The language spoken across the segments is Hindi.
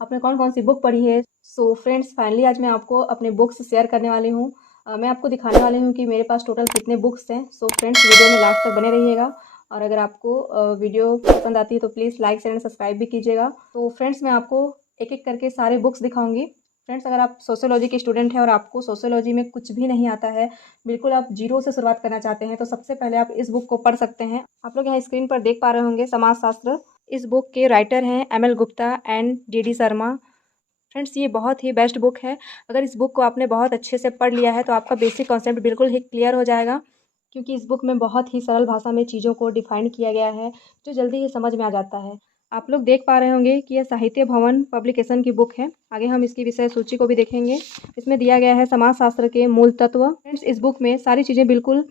आपने कौन कौन सी बुक पढ़ी है। सो फ्रेंड्स, फाइनली आज मैं आपको अपने बुक्स शेयर करने वाली हूँ। मैं आपको दिखाने वाली हूँ कि मेरे पास टोटल कितने बुक्स हैं। सो फ्रेंड्स, वीडियो में लास्ट तक बने रहिएगा और अगर आपको वीडियो पसंद आती है तो please like share and subscribe भी कीजिएगा। तो फ्रेंड्स, मैं आपको एक एक करके सारे बुक्स दिखाऊंगी। फ्रेंड्स, अगर आप सोशियोलॉजी के स्टूडेंट हैं और आपको सोशियोलॉजी में कुछ भी नहीं आता है, बिल्कुल आप जीरो से शुरुआत करना चाहते हैं, तो सबसे पहले आप इस बुक को पढ़ सकते हैं। आप लोग यहाँ स्क्रीन पर देख पा रहे होंगे समाजशास्त्र। इस बुक के राइटर हैं M L. Gupta and DD. Sharma. Friends, ये बहुत ही बेस्ट बुक है। अगर इस बुक को आपने बहुत अच्छे से पढ़ लिया है तो आपका बेसिक कॉन्सेप्ट बिल्कुल ही क्लियर हो जाएगा, क्योंकि इस बुक में बहुत ही सरल भाषा में चीज़ों को डिफाइन किया गया है, जो जल्दी ही समझ में आ जाता है। आप लोग देख पा रहे होंगे कि यह साहित्य भवन पब्लिकेशन की बुक है। आगे हम इसकी विषय सूची को भी देखेंगे। इसमें दिया गया है समाजशास्त्र के मूल तत्व। फ्रेंड्स, इस बुक में सारी चीज़ें बिल्कुल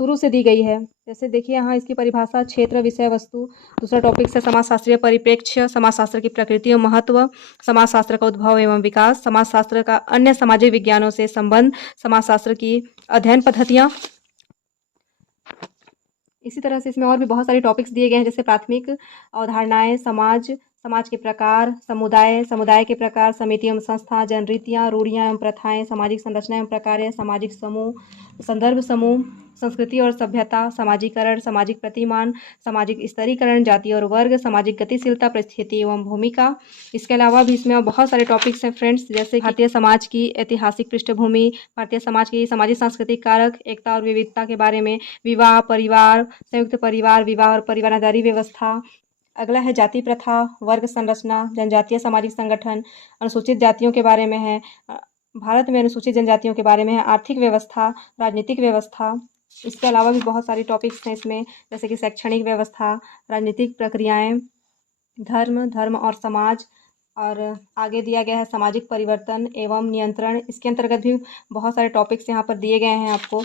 शुरू से दी गई है। जैसे देखिए यहाँ इसकी परिभाषा, क्षेत्र, विषय वस्तु। दूसरा टॉपिक से समाजशास्त्रीय परिप्रेक्ष्य, समाजशास्त्र की प्रकृति और महत्व, समाजशास्त्र का उद्भव एवं विकास, समाजशास्त्र का अन्य सामाजिक विज्ञानों से संबंध, समाजशास्त्र की अध्ययन पद्धतियाँ। इसी तरह से इसमें और भी बहुत सारे टॉपिक्स दिए गए हैं, जैसे प्राथमिक अवधारणाएं, समाज, समाज के प्रकार, समुदाय, समुदाय के प्रकार, समिति एवं संस्था, जनरीतियाँ, रूढ़ियाँ एवं प्रथाएं, सामाजिक संरचना एवं प्रकार्य, सामाजिक समूह, संदर्भ समूह, संस्कृति और सभ्यता, सामाजिकरण, सामाजिक प्रतिमान, सामाजिक स्तरीकरण, जाति और वर्ग, सामाजिक गतिशीलता, परिस्थिति एवं भूमिका। इसके अलावा भी इसमें और बहुत सारे टॉपिक्स हैं फ्रेंड्स, जैसे भारतीय समाज की ऐतिहासिक पृष्ठभूमि, भारतीय समाज की सामाजिक सांस्कृतिक कारक, एकता और विविधता के बारे में, विवाह, परिवार, संयुक्त परिवार, विवाह और परिवारदारी व्यवस्था। अगला है जाति प्रथा, वर्ग संरचना, जनजातीय सामाजिक संगठन, अनुसूचित जातियों के बारे में है। भारत में अनुसूचित जनजातियों के बारे में है, आर्थिक व्यवस्था, राजनीतिक व्यवस्था। इसके अलावा भी बहुत सारी टॉपिक्स हैं इसमें, जैसे कि शैक्षणिक व्यवस्था, राजनीतिक प्रक्रियाएं, धर्म, धर्म और समाज। और आगे दिया गया है सामाजिक परिवर्तन एवं नियंत्रण। इसके अंतर्गत भी बहुत सारे टॉपिक्स यहाँ पर दिए गए हैं आपको।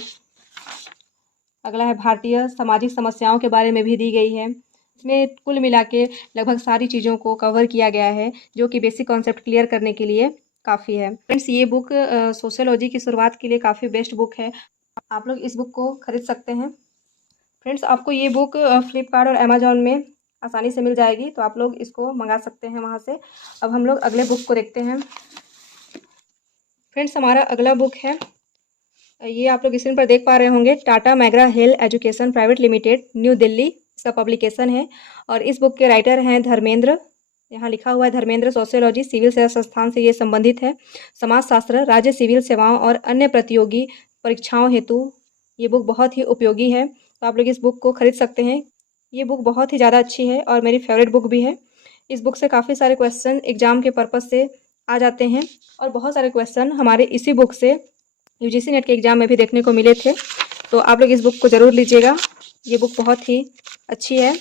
अगला है भारतीय सामाजिक समस्याओं के बारे में भी दी गई है। इसमें कुल मिला के लगभग सारी चीज़ों को कवर किया गया है, जो कि बेसिक कॉन्सेप्ट क्लियर करने के लिए काफ़ी है। फ्रेंड्स, ये बुक सोशियोलॉजी की शुरुआत के लिए काफ़ी बेस्ट बुक है। आप लोग इस बुक को खरीद सकते हैं। फ्रेंड्स, आपको ये बुक फ्लिपकार्ट और अमेजोन में आसानी से मिल जाएगी, तो आप लोग इसको मंगा सकते हैं वहाँ से। अब हम लोग अगले बुक को देखते हैं। फ्रेंड्स, हमारा अगला बुक है, ये आप लोग स्क्रीन पर देख पा रहे होंगे, Tata McGraw hill education private limited, new Delhi, इसका पब्लिकेशन है। और इस बुक के राइटर हैं धर्मेंद्र। यहाँ लिखा हुआ है धर्मेंद्र। सोशियोलॉजी, सिविल सेवा संस्थान से ये संबंधित है। समाजशास्त्र, राज्य सिविल सेवाओं और अन्य प्रतियोगी परीक्षाओं हेतु ये बुक बहुत ही उपयोगी है, तो आप लोग इस बुक को खरीद सकते हैं। ये बुक बहुत ही ज़्यादा अच्छी है और मेरी फेवरेट बुक भी है। इस बुक से काफ़ी सारे क्वेश्चन एग्जाम के पर्पज़ से आ जाते हैं और बहुत सारे क्वेश्चन हमारे इसी बुक से यूजीसी नेट के एग्ज़ाम में भी देखने को मिले थे, तो आप लोग इस बुक को ज़रूर लीजिएगा। ये बुक बहुत ही अच्छी है।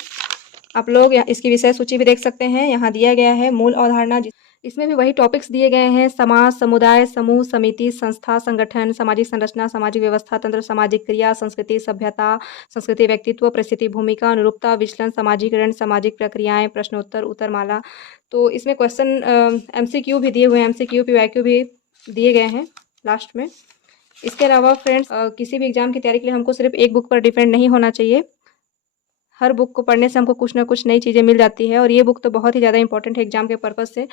आप लोग इसकी विषय सूची भी देख सकते हैं, यहाँ दिया गया है मूल अवधारणा। इसमें भी वही टॉपिक्स दिए गए हैं, समाज, समुदाय, समूह, समिति, संस्था, संगठन, सामाजिक संरचना, सामाजिक व्यवस्था तंत्र, सामाजिक क्रिया, संस्कृति, सभ्यता, संस्कृति, व्यक्तित्व, परिस्थिति, भूमिका, अनुरूपता, विचलन, सामाजिकरण, सामाजिक प्रक्रियाएं, प्रश्नोत्तर, उत्तरमाला। तो इसमें क्वेश्चन MCQ भी दिए हुए हैं, MCQ, PYQ भी दिए गए हैं लास्ट में। इसके अलावा फ्रेंड्स, किसी भी एग्जाम की तैयारी के लिए हमको सिर्फ एक बुक पर डिपेंड नहीं होना चाहिए। हर बुक को पढ़ने से हमको कुछ ना कुछ नई चीज़ें मिल जाती है और ये बुक तो बहुत ही ज़्यादा इंपॉर्टेंट है एग्जाम के पर्पज़ से।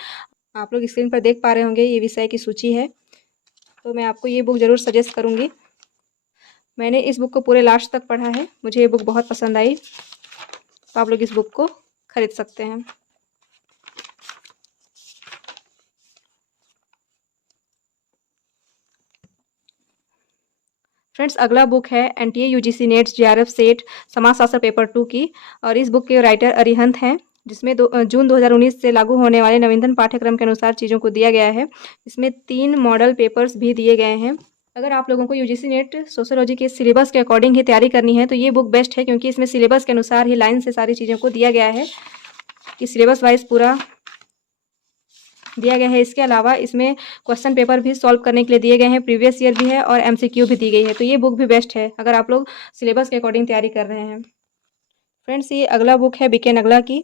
आप लोग स्क्रीन पर देख पा रहे होंगे, ये विषय की सूची है, तो मैं आपको ये बुक ज़रूर सजेस्ट करूँगी। मैंने इस बुक को पूरे लास्ट तक पढ़ा है, मुझे ये बुक बहुत पसंद आई, तो आप लोग इस बुक को खरीद सकते हैं। फ्रेंड्स, अगला बुक है NTA UGC net JRF set समाजशास्त्र पेपर 2 की, और इस बुक के राइटर अरिहंत हैं, जिसमें जून 2019 से लागू होने वाले नवीनतम पाठ्यक्रम के अनुसार चीज़ों को दिया गया है। इसमें 3 मॉडल पेपर्स भी दिए गए हैं। अगर आप लोगों को यूजीसी नेट सोशियोलॉजी के सिलेबस के अकॉर्डिंग ही तैयारी करनी है तो ये बुक बेस्ट है, क्योंकि इसमें सिलेबस के अनुसार ही लाइन से सारी चीज़ों को दिया गया है, कि सिलेबस वाइज पूरा दिया गया है। इसके अलावा इसमें क्वेश्चन पेपर भी सॉल्व करने के लिए दिए गए हैं, प्रीवियस ईयर भी है और MCQ भी दी गई है, तो ये बुक भी बेस्ट है अगर आप लोग सिलेबस के अकॉर्डिंग तैयारी कर रहे हैं। फ्रेंड्स, ये अगला बुक है BK नगला की,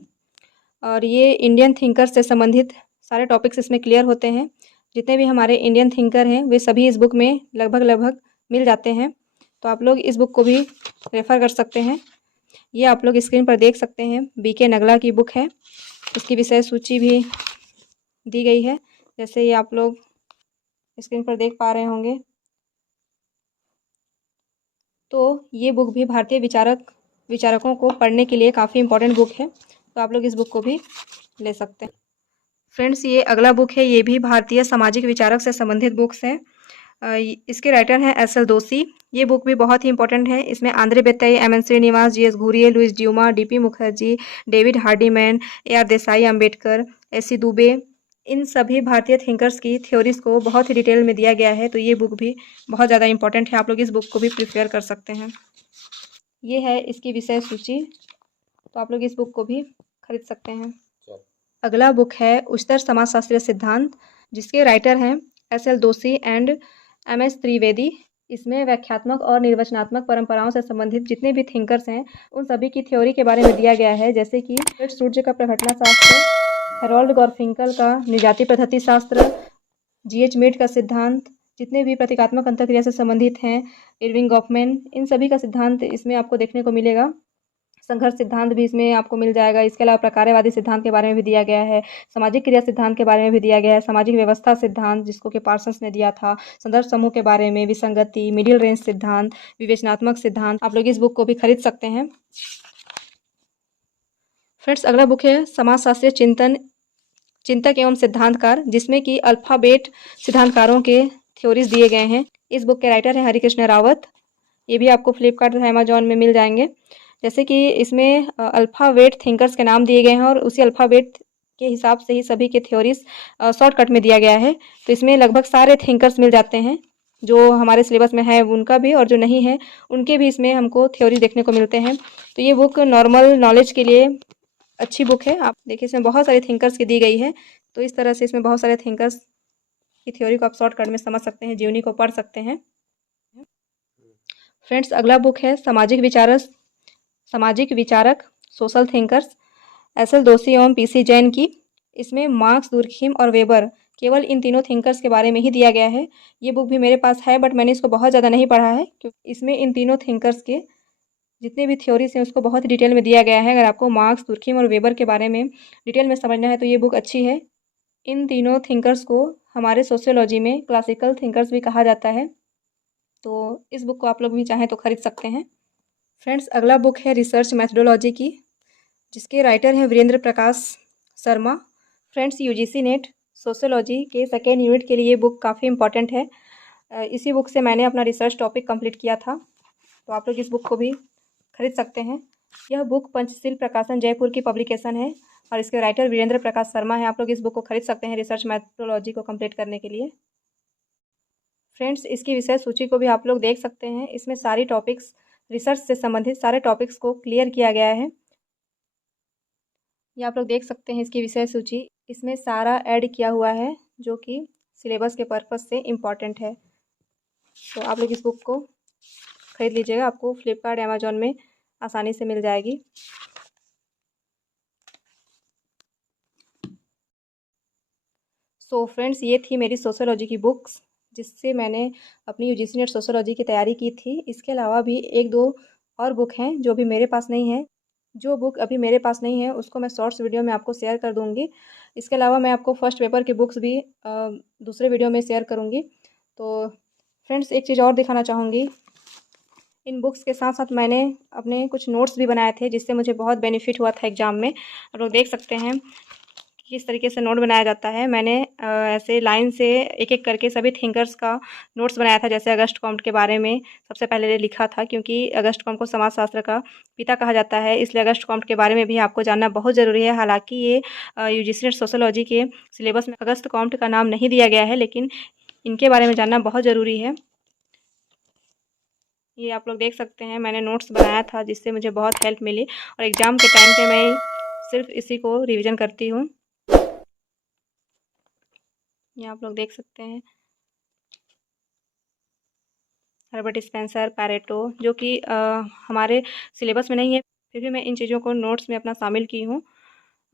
और ये इंडियन थिंकर से संबंधित सारे टॉपिक्स इसमें क्लियर होते हैं। जितने भी हमारे इंडियन थिंकर हैं वे सभी इस बुक में लगभग मिल जाते हैं, तो आप लोग इस बुक को भी रेफ़र कर सकते हैं। ये आप लोग स्क्रीन पर देख सकते हैं, BK नगला की बुक है। इसकी विषय सूची भी दी गई है, जैसे ये आप लोग स्क्रीन पर देख पा रहे होंगे। तो ये बुक भी भारतीय विचारकों को पढ़ने के लिए काफ़ी इम्पोर्टेंट बुक है, तो आप लोग इस बुक को भी ले सकते हैं। फ्रेंड्स, ये अगला बुक है, ये भी भारतीय सामाजिक विचारक से संबंधित बुक्स हैं। इसके राइटर हैं एस एल दोषी। ये बुक भी बहुत ही इंपॉर्टेंट है। इसमें Andre Beteille, M N Srinivas, G S Ghurye, Louis Dumont, D P Mukherjee, David Hardiman, A R Desai, Ambedkar, S C Dube, इन सभी भारतीय थिंकर्स की थ्योरीज को बहुत ही डिटेल में दिया गया है। तो ये बुक भी बहुत ज़्यादा इंपॉर्टेंट है, आप लोग इस बुक को भी प्रिफेयर कर सकते हैं। ये है इसकी विषय सूची, तो आप लोग इस बुक को भी खरीद सकते हैं। अगला बुक है उच्चतर समाजशास्त्रीय सिद्धांत, जिसके राइटर हैं एस एल दोषी एंड एम एस त्रिवेदी। इसमें व्याख्यात्मक और निर्वचनात्मक परंपराओं से संबंधित जितने भी थिंकर्स हैं उन सभी की थ्योरी के बारे में दिया गया है, जैसे कि सूर्य का प्रघटना शास्त्र, हेरोल्ड गॉर्फिंकल का निजाति पद्धति शास्त्र, जी एच मिड का सिद्धांत, जितने भी प्रतीकात्मक अंतःक्रिया से संबंधित हैं, इरविंग गॉफमैन, इन सभी का सिद्धांत इसमें आपको देखने को मिलेगा। संघर्ष सिद्धांत भी इसमें आपको मिल जाएगा। इसके अलावा प्रकार्यवादी सिद्धांत के बारे में भी दिया गया है, सामाजिक क्रिया सिद्धांत के बारे में भी दिया गया है, सामाजिक व्यवस्था सिद्धांत जिसको कि पार्सन्स ने दिया था, संदर्भ समूह के बारे में, विसंगति, मिडिल रेंज सिद्धांत, विवेचनात्मक सिद्धांत। आप लोग इस बुक को भी खरीद सकते हैं। फ्रेंड्स, अगला बुक है समाजशास्त्रीय चिंतक एवं सिद्धांतकार, जिसमें कि अल्फाबेट सिद्धांतकारों के थ्योरीज दिए गए हैं। इस बुक के राइटर हैं हरिकृष्ण रावत। ये भी आपको फ्लिपकार्ट तथा अमेजॉन में मिल जाएंगे। जैसे कि इसमें अल्फ़ाबेट थिंकर्स के नाम दिए गए हैं और उसी अल्फ़ाबेट के हिसाब से ही सभी के थ्योरीज शॉर्टकट में दिया गया है। तो इसमें लगभग सारे थिंकर्स मिल जाते हैं, जो हमारे सिलेबस में है उनका भी और जो नहीं है उनके भी इसमें हमको थ्योरी देखने को मिलते हैं। तो ये बुक नॉर्मल नॉलेज के लिए अच्छी बुक है। आप देखिए इसमें बहुत सारे थिंकर्स की दी गई है, तो इस तरह से इसमें बहुत सारे थिंकर्स की थ्योरी को आप शॉर्टकट में समझ सकते हैं, जीवनी को पढ़ सकते हैं। फ्रेंड्स, अगला बुक है सामाजिक विचारक सोशल थिंकर्स, एस एल दोषी एवं पी सी जैन की। इसमें मार्क्स, दुर्खिम और वेबर, केवल इन तीनों थिंकर्स के बारे में ही दिया गया है। ये बुक भी मेरे पास है, बट मैंने इसको बहुत ज़्यादा नहीं पढ़ा है, क्योंकि इसमें इन तीनों थिंकर्स के जितने भी थ्योरीज हैं उसको बहुत डिटेल में दिया गया है। अगर आपको मार्क्स, दुर्खिम और वेबर के बारे में डिटेल में समझना है तो ये बुक अच्छी है। इन तीनों थिंकर्स को हमारे सोशियोलॉजी में क्लासिकल थिंकर्स भी कहा जाता है, तो इस बुक को आप लोग भी चाहें तो खरीद सकते हैं। फ्रेंड्स, अगला बुक है रिसर्च मैथडोलॉजी की, जिसके राइटर हैं Virendra Prakash Sharma. Friends, UGC NET sociology के सेकेंड यूनिट के लिए ये बुक काफ़ी इंपॉर्टेंट है। इसी बुक से मैंने अपना रिसर्च टॉपिक कंप्लीट किया था, तो आप लोग इस बुक को भी खरीद सकते हैं। यह बुक पंचशील प्रकाशन जयपुर की पब्लिकेशन है और इसके राइटर वीरेंद्र प्रकाश शर्मा है। आप लोग इस बुक को खरीद सकते हैं रिसर्च मैथडोलॉजी को कंप्लीट करने के लिए। फ्रेंड्स, इसकी विषय सूची को भी आप लोग देख सकते हैं। इसमें सारी टॉपिक्स, रिसर्च से संबंधित सारे टॉपिक्स को क्लियर किया गया है। ये आप लोग देख सकते हैं इसकी विषय सूची, इसमें सारा ऐड किया हुआ है जो कि सिलेबस के पर्पज़ से इम्पॉर्टेंट है। तो आप लोग इस बुक को खरीद लीजिएगा, आपको फ्लिपकार्ट, अमेजॉन में आसानी से मिल जाएगी। सो फ्रेंड्स, ये थी मेरी सोशियोलॉजी की बुक्स, जिससे मैंने अपनी यूजीसी नेट सोशियोलॉजी की तैयारी की थी। इसके अलावा भी एक दो और बुक हैं जो भी मेरे पास नहीं है। जो बुक अभी मेरे पास नहीं है उसको मैं शॉर्ट्स वीडियो में आपको शेयर कर दूँगी। इसके अलावा मैं आपको फर्स्ट पेपर की बुक्स भी दूसरे वीडियो में शेयर करूँगी। तो फ्रेंड्स, एक चीज़ और दिखाना चाहूँगी, इन बुक्स के साथ साथ मैंने अपने कुछ नोट्स भी बनाए थे, जिससे मुझे बहुत बेनिफिट हुआ था एग्ज़ाम में। आप लोग देख सकते हैं किस तरीके से नोट बनाया जाता है। मैंने ऐसे लाइन से एक एक करके सभी थिंकर्स का नोट्स बनाया था। जैसे अगस्ट कॉम्ट के बारे में सबसे पहले लिखा था, क्योंकि अगस्ट कॉम्ट को समाजशास्त्र का पिता कहा जाता है, इसलिए अगस्ट कॉम्ट के बारे में भी आपको जानना बहुत ज़रूरी है। हालांकि ये यूजीसी नेट सोशियोलॉजी के सिलेबस में अगस्त कॉम्ट का नाम नहीं दिया गया है, लेकिन इनके बारे में जानना बहुत ज़रूरी है। ये आप लोग देख सकते हैं, मैंने नोट्स बनाया था जिससे मुझे बहुत हेल्प मिली, और एग्ज़ाम के टाइम पे मैं सिर्फ इसी को रिवीजन करती हूँ। ये आप लोग देख सकते हैं, हर्बर्ट स्पेंसर, पैरेटो, जो कि हमारे सिलेबस में नहीं है, फिर भी मैं इन चीज़ों को नोट्स में अपना शामिल की हूँ।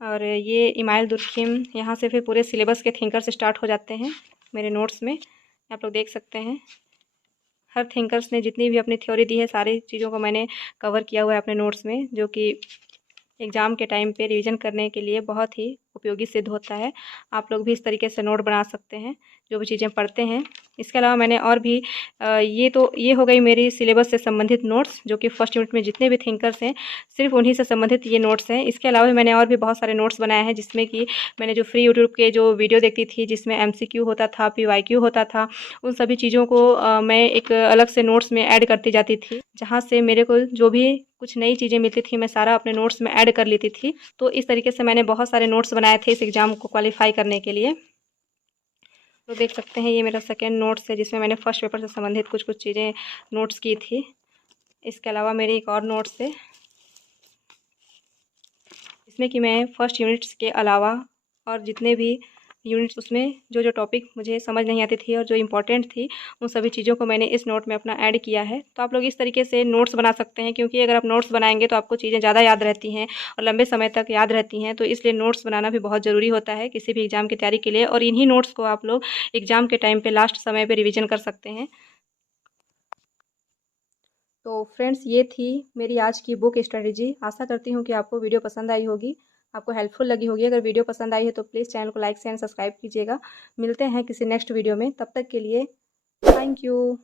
और ये इमाइल दुर्खिम, यहाँ से फिर पूरे सिलेबस के थिंकर्स स्टार्ट हो जाते हैं मेरे नोट्स में। आप लोग देख सकते हैं हर थिंकर्स ने जितनी भी अपनी थ्योरी दी है, सारी चीज़ों को मैंने कवर किया हुआ है अपने नोट्स में, जो कि एग्ज़ाम के टाइम पे रिवीजन करने के लिए बहुत ही उपयोगी सिद्ध होता है। आप लोग भी इस तरीके से नोट बना सकते हैं जो भी चीज़ें पढ़ते हैं। इसके अलावा मैंने और भी ये हो गई मेरी सिलेबस से संबंधित नोट्स, जो कि फर्स्ट यूनिट में जितने भी थिंकर्स हैं सिर्फ उन्हीं से संबंधित ये नोट्स हैं। इसके अलावा मैंने और भी बहुत सारे नोट्स बनाए हैं, जिसमें कि मैंने जो फ्री यूट्यूब के जो वीडियो देखती थी जिसमें MCQ होता था, PYQ होता था, उन सभी चीज़ों को मैं एक अलग से नोट्स में ऐड करती जाती थी, जहाँ से मेरे को जो भी कुछ नई चीज़ें मिलती थी मैं सारा अपने नोट्स में ऐड कर लेती थी। तो इस तरीके से मैंने बहुत सारे नोट्स बनाए थे इस एग्ज़ाम को क्वालिफाई करने के लिए। तो देख सकते हैं ये मेरा सेकेंड नोट्स है, जिसमें मैंने फर्स्ट पेपर से संबंधित कुछ कुछ चीज़ें नोट्स की थी। इसके अलावा मेरी एक और नोट्स है, जिसमें कि मैं फर्स्ट यूनिट्स के अलावा और जितने भी यूनिट्स उसमें जो जो टॉपिक मुझे समझ नहीं आती थी और जो इम्पोर्टेंट थी उन सभी चीज़ों को मैंने इस नोट में अपना ऐड किया है। तो आप लोग इस तरीके से नोट्स बना सकते हैं, क्योंकि अगर आप नोट्स बनाएंगे तो आपको चीज़ें ज़्यादा याद रहती हैं और लंबे समय तक याद रहती हैं। तो इसलिए नोट्स बनाना भी बहुत ज़रूरी होता है किसी भी एग्ज़ाम की तैयारी के लिए, और इन्हीं नोट्स को आप लोग एग्ज़ाम के टाइम पर लास्ट समय पर रिविज़न कर सकते हैं। तो फ्रेंड्स, ये थी मेरी आज की बुक स्ट्रेटजी। आशा करती हूँ कि आपको वीडियो पसंद आई होगी, आपको हेल्पफुल लगी होगी। अगर वीडियो पसंद आई है तो प्लीज़ चैनल को लाइक एंड सब्सक्राइब कीजिएगा। मिलते हैं किसी नेक्स्ट वीडियो में, तब तक के लिए थैंक यू।